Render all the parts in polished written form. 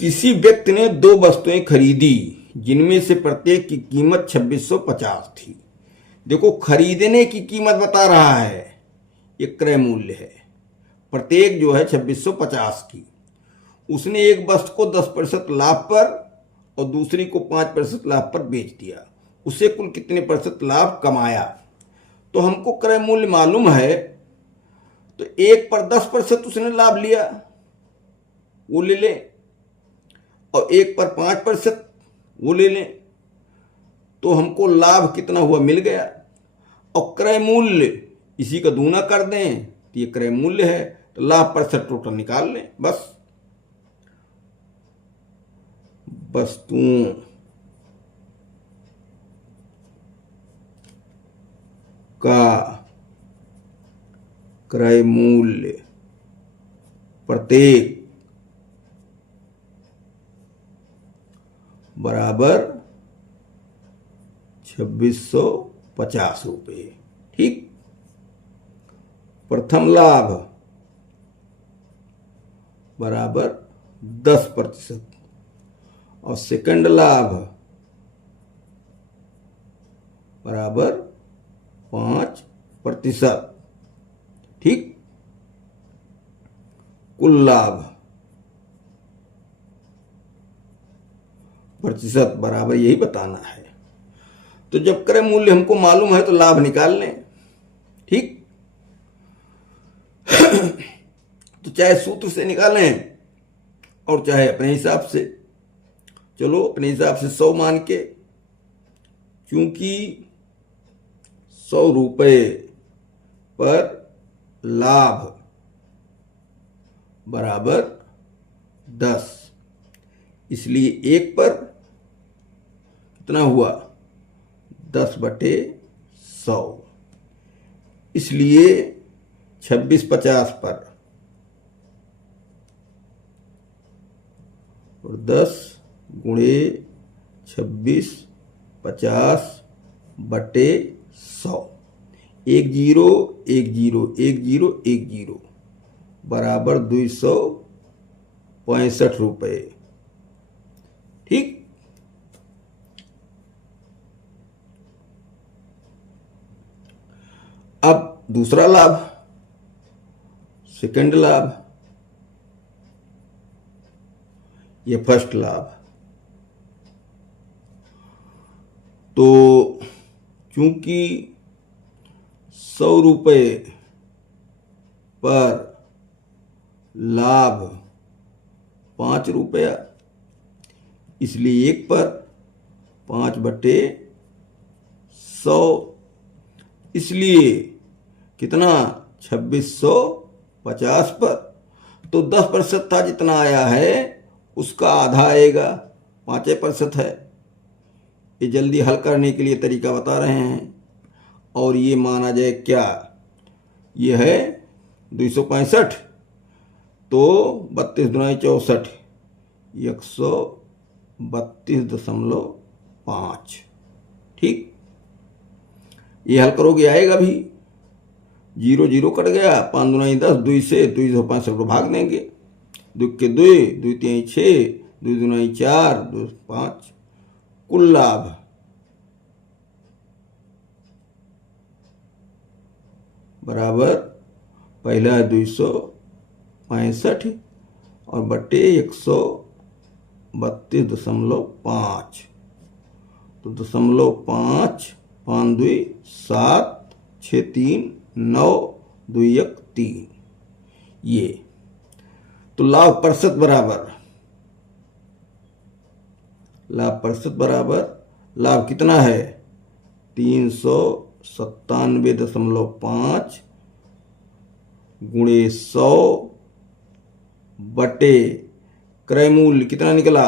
किसी व्यक्ति ने दो वस्तुएं खरीदी जिनमें से प्रत्येक की कीमत 2650 थी। देखो, खरीदने की कीमत बता रहा है, ये क्रय मूल्य है। प्रत्येक जो है 2650 की। उसने एक वस्तु को 10% लाभ पर और दूसरी को 5% लाभ पर बेच दिया। उसे कुल कितने प्रतिशत लाभ कमाया? तो हमको क्रय मूल्य मालूम है, तो एक पर 10% उसने लाभ लिया, वो ले लें, और एक पर 5% वो ले लें, तो हमको लाभ कितना हुआ मिल गया। और क्रय मूल्य इसी का दूना कर दें तो ये क्रय मूल्य है, तो लाभ प्रतिशत टोटल निकाल लें। बस वस्तुओं का क्रय मूल्य प्रत्येक बराबर 2650 रुपये। ठीक। प्रथम लाभ बराबर 10% और सेकंड लाभ बराबर 5%। ठीक। कुल लाभ प्रतिशत बराबर यही बताना है। तो जब क्रय मूल्य हमको मालूम है तो लाभ निकाल लें। ठीक। तो चाहे सूत्र से निकालें और चाहे अपने हिसाब से। चलो अपने हिसाब से 100 मान के, क्योंकि 100 रुपये पर लाभ बराबर 10, इसलिए एक पर कितना हुआ 10/100, इसलिए 2650 पर और 10 गुणे 2650/100, 1 0 1 0 1 0 1 0 बराबर 265 रुपये। ठीक। अब दूसरा लाभ, सेकंड लाभ, ये फर्स्ट लाभ। तो चूंकि 100 रुपये पर लाभ 5 रुपया, इसलिए एक पर 5/100, इसलिए कितना 2650 पर। तो 10% था जितना आया है उसका आधा आएगा, 5% है। ये जल्दी हल करने के लिए तरीका बता रहे हैं। और ये माना जाए क्या, ये है 265, तो 32 दूना 64, 132.5। ठीक। ये हल करोगे आएगा भी, 0 0 कट गया, 5 दूना 10, 2 से 265 को भाग देंगे, 2 के 2, 2 3 6, 2 दूना 4, 2 5। कुल लाभ बराबर पहला 265 और बटे 132.5, तो 0.5, 5 2 7, 6 3 9, 2 1 3। ये तो लाभ प्रतिशत बराबर लाभ कितना है 397.5 गुणे 100 बटे क्रय मूल्य कितना निकला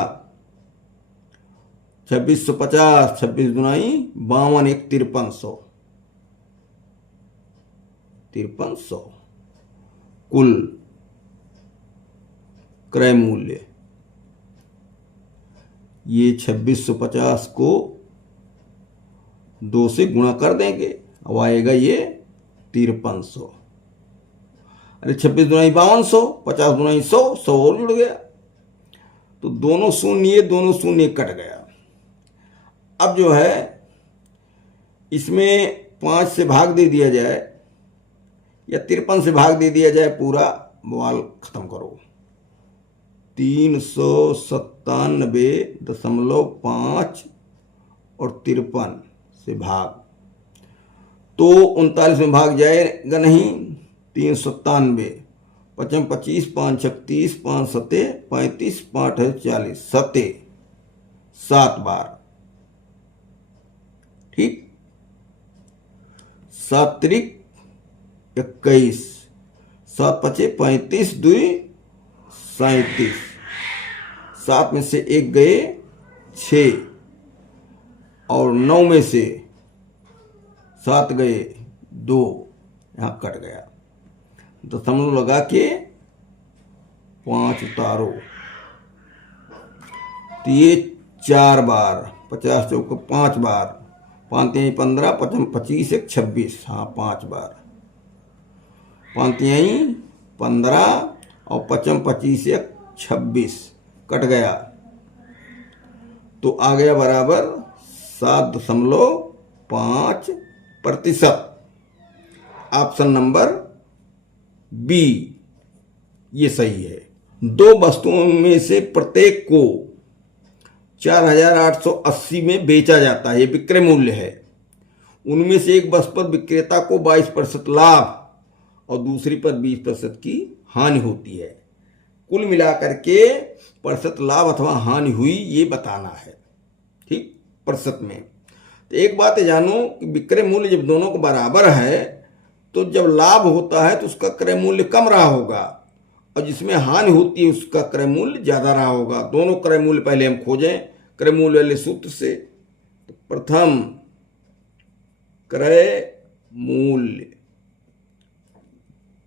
2650, 26 दुनाई 52, 1 5300 कुल क्रय मूल्य। ये 2650 को 2 से गुणा कर देंगे, अब आएगा ये 5300। अरे 26 दुनाई 5200, 50 दुनाई 100, 100 और जुड़ गया, तो दोनों शून्य कट गया। अब जो है इसमें 5 से भाग दे दिया जाए या 53 से भाग दे दिया जाए, पूरा बवाल खत्म करो। 397.5 और 53 से भाग, तो 39 में भाग जाएगा नहीं। 397, 5 25, 5 36, 5 7 35, 5 40, 7 बार। ठीक, 7 त्रिक 21, 7 पचे 35, 2 37, 7 में से 1 गए 6 और 9 में से 7 गए 2, यहाँ कट गया। दशमलव लगा के 5 उतारो, तो ये 4 बार, 50 चौक 5 बार, 5 तिहाई 15, 5 25, 1 26, हाँ 5 बार, 5 तिहाई 15 और 5 25, 1 26 कट गया, तो आ गया बराबर 7.5%। ऑप्शन नंबर बी ये सही है। दो वस्तुओं में से प्रत्येक को 4,880 में बेचा जाता है, ये विक्रय मूल्य है। उनमें से एक वस्तु पर विक्रेता को 22% लाभ और दूसरी पर 20% की हानि होती है। कुल मिलाकर के प्रतिशत लाभ अथवा हानि हुई ये बताना है। ठीक, प्रतिशत में। तो एक बात जानो कि विक्रय मूल्य जब दोनों को बराबर है तो जब लाभ होता है तो उसका क्रय मूल्य कम रहा होगा और जिसमें हानि होती है उसका क्रय मूल्य ज्यादा रहा होगा। दोनों क्रय मूल्य पहले हम खोजें क्रय मूल्य वाले सूत्र से। तो प्रथम क्रय मूल्य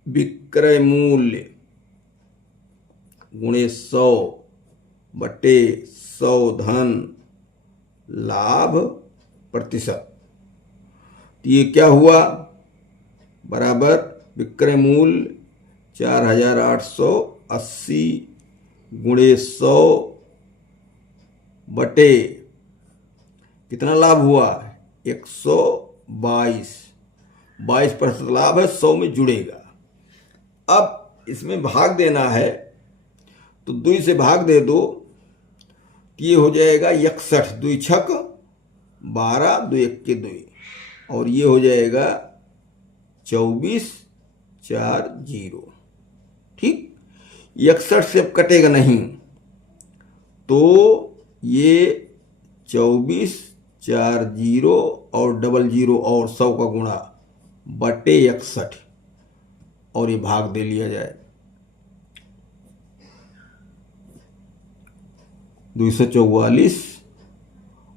विक्रय मूल्य गुणे 100 बटे 100 धन लाभ प्रतिशत। तो ये क्या हुआ, बराबर विक्रय मूल्य 4,880 गुणे 100 बटे कितना लाभ हुआ 122, 22% लाभ है, 100 में जुड़ेगा। अब इसमें भाग देना है तो 2 से भाग दे दो, ये हो जाएगा 61, 2 छक 12, 2 1 के 2 और ये हो जाएगा 24, 4 0। ठीक, 61 से अब कटेगा नहीं तो ये 24, 4 0 और 00 और 100 का गुणा बटे 61 और ये भाग दे लिया जाए। 244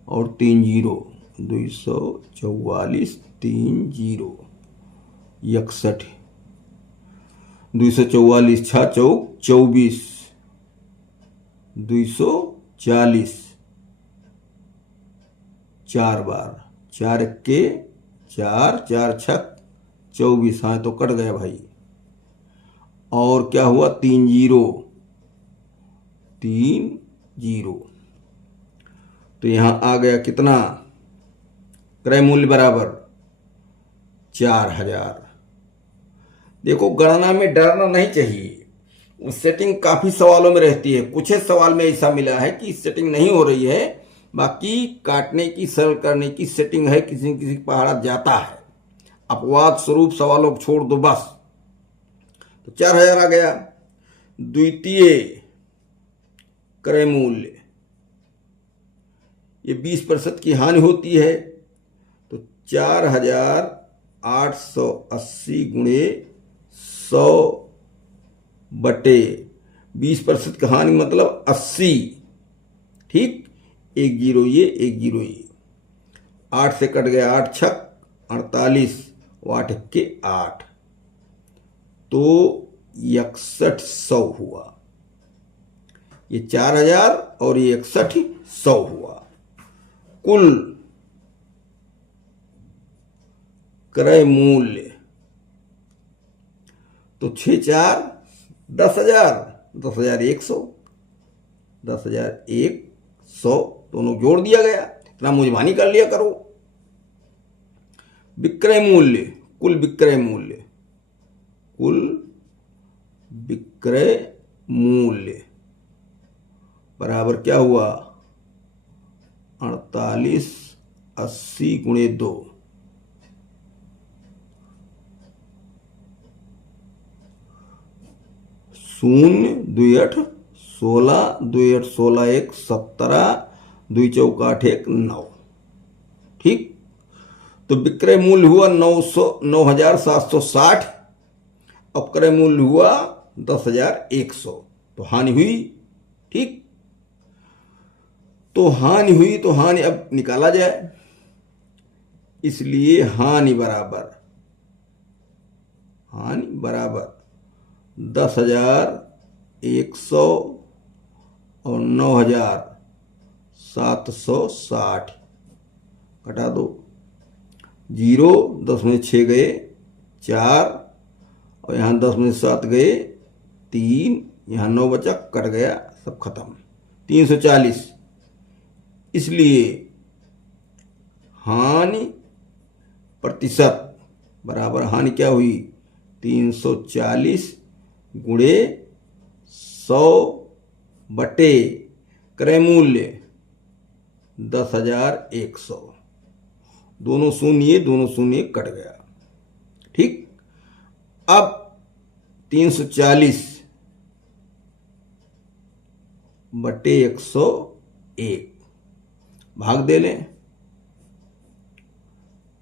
और 3 0, 244 3 0 61, 244 6 चौक 24, 240 4 बार, 4 के 4, 4 छक 24, हाँ तो कट गया भाई। और क्या हुआ 3 0, 3 0, तो यहां आ गया कितना क्रय मूल्य बराबर 4,000। देखो गणना में डरना नहीं चाहिए, सेटिंग काफी सवालों में रहती है। कुछ सवाल में ऐसा मिला है कि सेटिंग नहीं हो रही है, बाकी काटने की सरल करने की सेटिंग है, किसी न किसी पहाड़ा जाता है। अपवाद स्वरूप सवालों को छोड़ दो बस। तो 4,000 आ गया। द्वितीय क्रय मूल्य ये 20% की हानि होती है तो 4,880 गुणे 100 बटे 20% की हानि मतलब 80। ठीक, 1 0 ये 1 0 ये 8 से कट गया 8 छक 48 8 के 8 तो 6100 हुआ। ये 4,000 और ये 6100 हुआ। कुल क्रय मूल्य तो 6 4 10,000, 10,100 10,100 दोनों जोड़ दिया गया। इतना मुझमानी कर लिया करो। विक्रय मूल्य, कुल विक्रय मूल्य, कुल विक्रय मूल्य बराबर क्या हुआ, 4880 गुणे 2, 0 2 8 16, 2 8 16 1 17, 2 4 8 1 9। ठीक, तो विक्रय मूल्य हुआ 9,760, अपक्रय मूल्य हुआ 10,100, तो हानि हुई। ठीक, तो हानि हुई, तो हानि अब निकाला जाए। इसलिए हानि बराबर 10,100 और 9,760 घटा दो। 0 10 में 6 गए 4, और यहाँ 10 में 7 गए 3, यहाँ 9 बचा, कट गया, सब खत्म, 340। इसलिए हानि प्रतिशत बराबर हानि क्या हुई, 340 गुणे 100 बटे क्रय मूल्य 10,100, दोनों शून्य कट गया। ठीक, अब 340 बटे 101 भाग दे लें।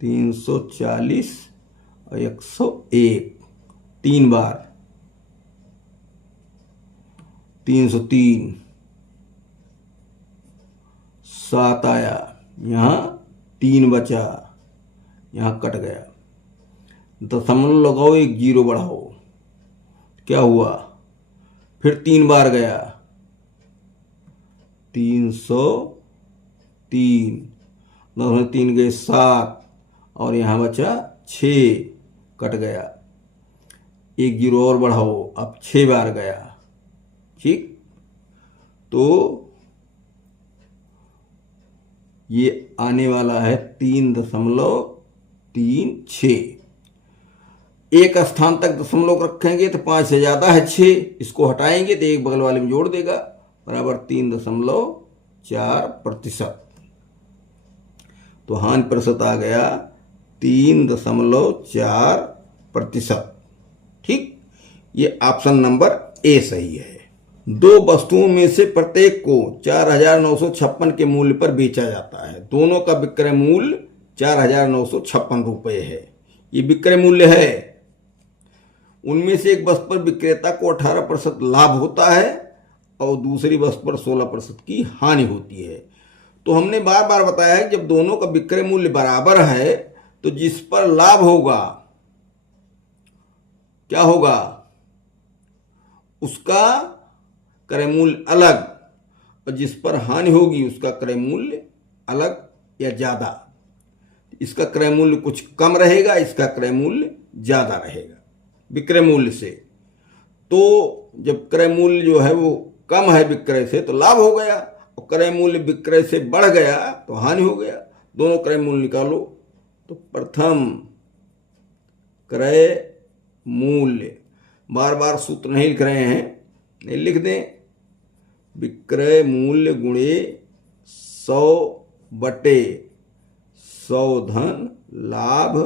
340 और 101 3 बार, 303, 7 आया, यहाँ 3 बचा, यहाँ कट गया, दशमलव लगाओ, एक 0 बढ़ाओ, क्या हुआ, फिर 3 बार गया, 303, 10 में 3 गए 7, और यहाँ बचा 6, कट गया, एक 0 और बढ़ाओ, अब 6 बार गया। ठीक, तो ये आने वाला है 3.36। एक स्थान तक दशमलव रखेंगे तो 5 से ज्यादा है 6, इसको हटाएंगे तो एक बगल वाले में जोड़ देगा, बराबर 3.4%। तो हानि प्रतिशत आ गया 3.4%। ठीक, ये ऑप्शन नंबर ए सही है। दो वस्तुओं में से प्रत्येक को 4,956 के मूल्य पर बेचा जाता है। दोनों का विक्रय मूल्य 4,956 रुपये है। ये विक्रय मूल्य है। उनमें से एक वस्तु पर विक्रेता को 18% लाभ होता है और दूसरी वस्तु पर 16% की हानि होती है। तो हमने बार बार बताया है, जब दोनों का विक्रय मूल्य बराबर है तो जिस पर लाभ होगा क्या होगा, उसका क्रय मूल्य अलग, और जिस पर हानि होगी उसका क्रय मूल्य अलग या ज्यादा। इसका क्रय मूल्य कुछ कम रहेगा, इसका क्रय मूल्य ज्यादा रहेगा विक्रय मूल्य से। तो जब क्रय मूल्य जो है वो कम है विक्रय से तो लाभ हो गया, और क्रय मूल्य विक्रय से बढ़ गया तो हानि हो गया। दोनों क्रय मूल्य निकालो। तो प्रथम क्रय मूल्य, बार बार सूत्र नहीं लिख रहे हैं, नहीं लिख दें, विक्रय मूल्य गुणे 100 बटे 100 धन लाभ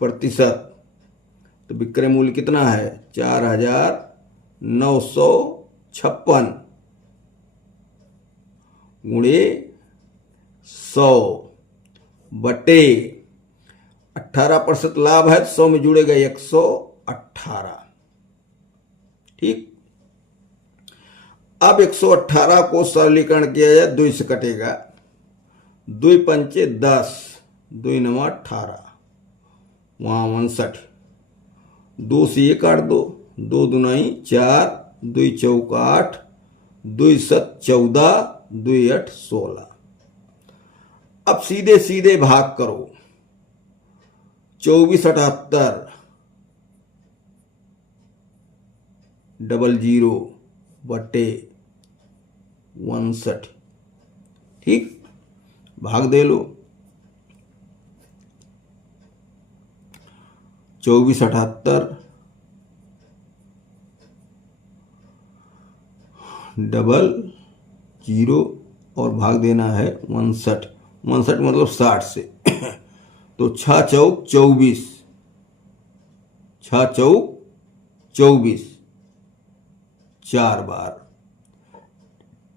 प्रतिशत। तो विक्रय मूल्य कितना है, 4,956 गुणे 100 बटे 18% लाभ है, 100 में जुड़ेगा 118। ठीक, अब 118 को सरलीकरण किया जाए, 2 से कटेगा, 2 पंचे 10, 2 9 18, वहां 59, 2 से 1 काट दो, 2 दूनाई 4, 2 चौक 8, 2 7 14, 2 8 16। अब सीधे सीधे भाग करो, 2478 00 बटे 62। ठीक, भाग दे लो। 24 78 डबल जीरो और भाग देना है 59। 59 मतलब 60 से। तो 6 चौक 24, 6 चौक 24, 4 बार,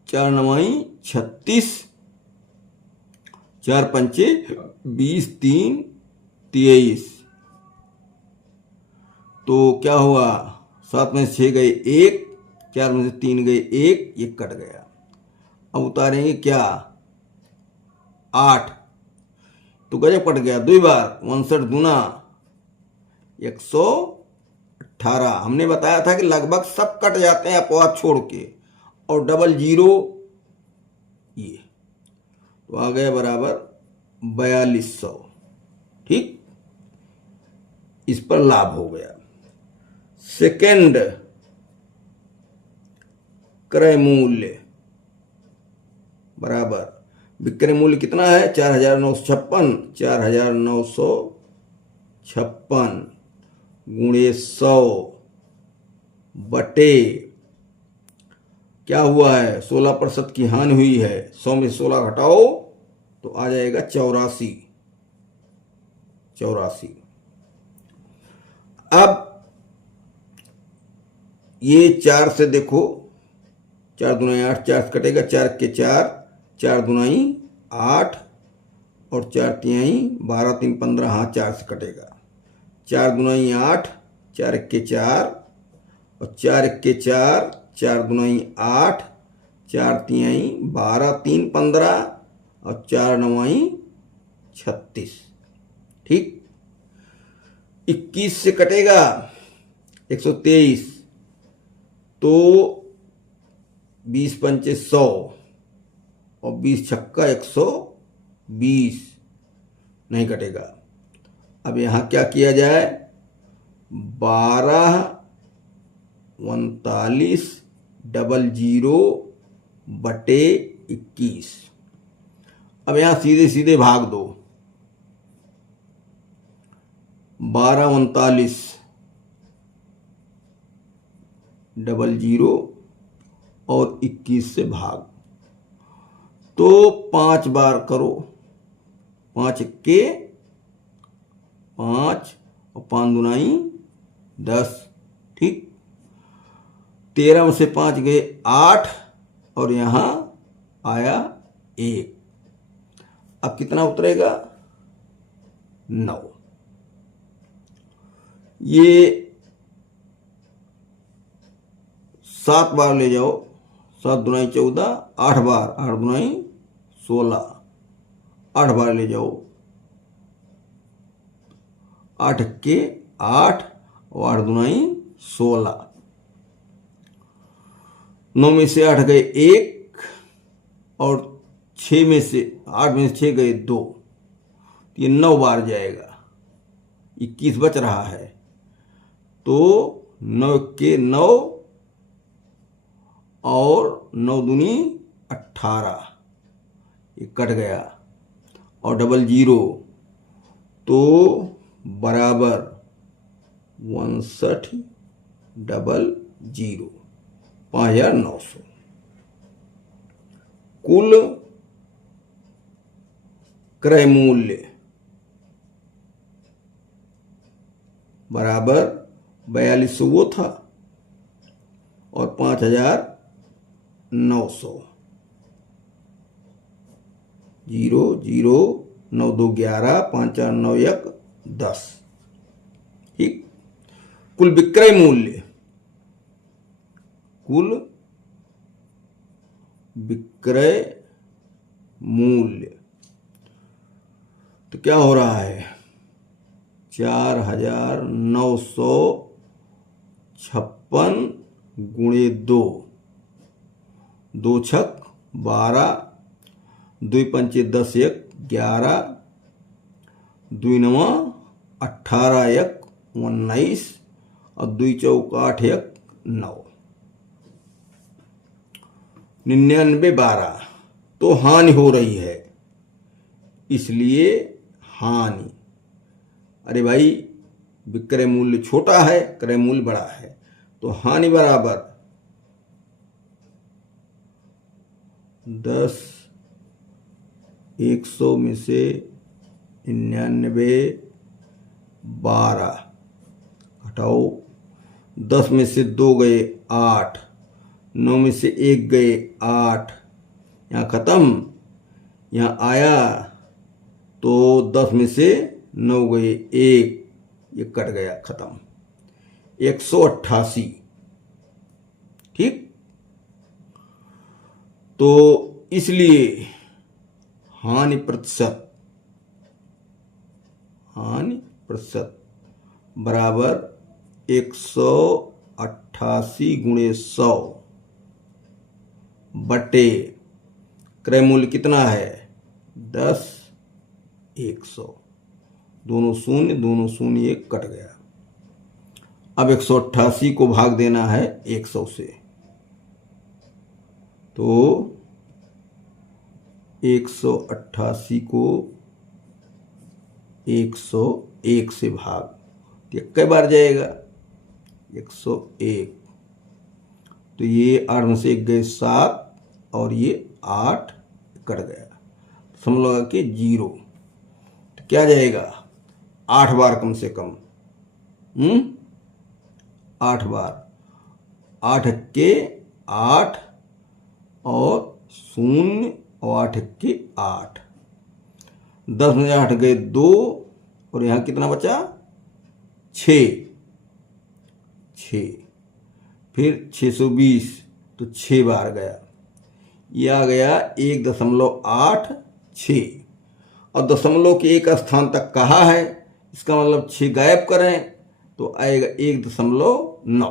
4 नवाई 36, 4 पंचे 20, 3 23। तो क्या हुआ, 7 में से 6 गए 1, 4 में से 3 गए 1, ये कट गया। अब उतारेंगे क्या, 8। तो गजब कट गया 2 बार, 59 दूना 118। हमने बताया था कि लगभग सब कट जाते हैं अपवाद छोड़ के, और डबल जीरो ये, तो आ गया बराबर 4200। ठीक, इस पर लाभ हो गया। सेकंड, क्रय मूल्य बराबर, विक्रय मूल्य कितना है, 4956, 4956 गुणे 100 बटे, क्या हुआ है, 16% की हानि हुई है, 100 में 16 घटाओ तो आ जाएगा 84। अब ये 4 से देखो, 4 दूनाई 8, 4 से कटेगा, 4 के 4, 4 दूनाई 8 और 4 तिहाई 12, 3 15, हाँ 4 से कटेगा, 4 दूनाई 8, 4 के 4 और 4 के 4, 4 दूनाई 8, 4 तिहाई 12, 3 15 और 4 नवाई 36। ठीक, 21 से कटेगा 123, तो 20 पंचे 100 और 20 छक्का 120, नहीं कटेगा। अब यहाँ क्या किया जाए, 12 39 डबल जीरो बटे 21। अब यहाँ सीधे सीधे भाग दो, 12 39 डबल जीरो और 21 से भाग, तो 5 बार करो, 5 के 5 और 5 दुनाई 10। ठीक, 13 में से 5 गए 8 और यहाँ आया 1। अब कितना उतरेगा, 9। ये 7 बार ले जाओ, 7 दुनाई 14, 8 बार, 8 दुनाई 16, 8 बार ले जाओ, 8 के 8 और 8 दुनाई 16, 9 में से 8 गए 1 और 6 में से 8 में से 6 गए 2, ये 9 बार जाएगा, 21 बच रहा है, तो 9 के 9 और 9 दूनी 18, ये कट गया, और डबल जीरो, तो बराबर 59 डबल जीरो 5900। कुल क्रय मूल्य बराबर 4200 वो था और 5900, 0 0 9 2 11, 5 4 9 1 10। ठीक, कुल विक्रय मूल्य, कुल विक्रय मूल्य तो क्या हो रहा है, 4956 गुणे 2, 2 छक 12, 2 पंचे 10, 1 11, 2 नवा 18, 1 19 और 2 चौक 8, 1 9। 99 12, तो हानि हो रही है, इसलिए हानि। अरे भाई, विक्रय मूल्य छोटा है, क्रय मूल्य बड़ा है, तो हानि बराबर 10 100 में से 99 12 घटाओ, 10 में से 2 गए 8, 9 में से 1 गए 8, यहाँ खत्म। यहाँ आया तो 10 में से 9 गए 1, ये कट गया, खत्म। 188, ठीक। तो इसलिए हानि प्रतिशत बराबर 188 गुणे 100 बटे क्रय मूल्य कितना है 10 100, दोनों शून्य एक कट गया। अब 188 को भाग देना है 100 से, तो 188 को 101 से भाग, ये कई बार जाएगा 101, तो ये 8 में से 1 गए 7 और ये 8 कट गया, समझ के 0, तो क्या जाएगा 8 बार कम से कम, 8 बार, 8 के 8 और 0 और 8 के 8, 10 में 8 गए 2 और यहाँ कितना बचा 6, फिर 620, तो 6 बार गया, ये आ गया 1.86, और दशमलव के एक स्थान तक कहा है, इसका मतलब 6 गायब करें तो आएगा 1.9।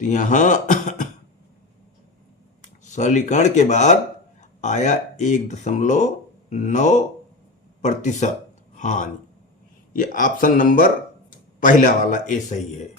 तो यहाँ सरलीकरण के बाद आया 1.9% हानि। ये ऑप्शन नंबर पहला वाला ए सही है।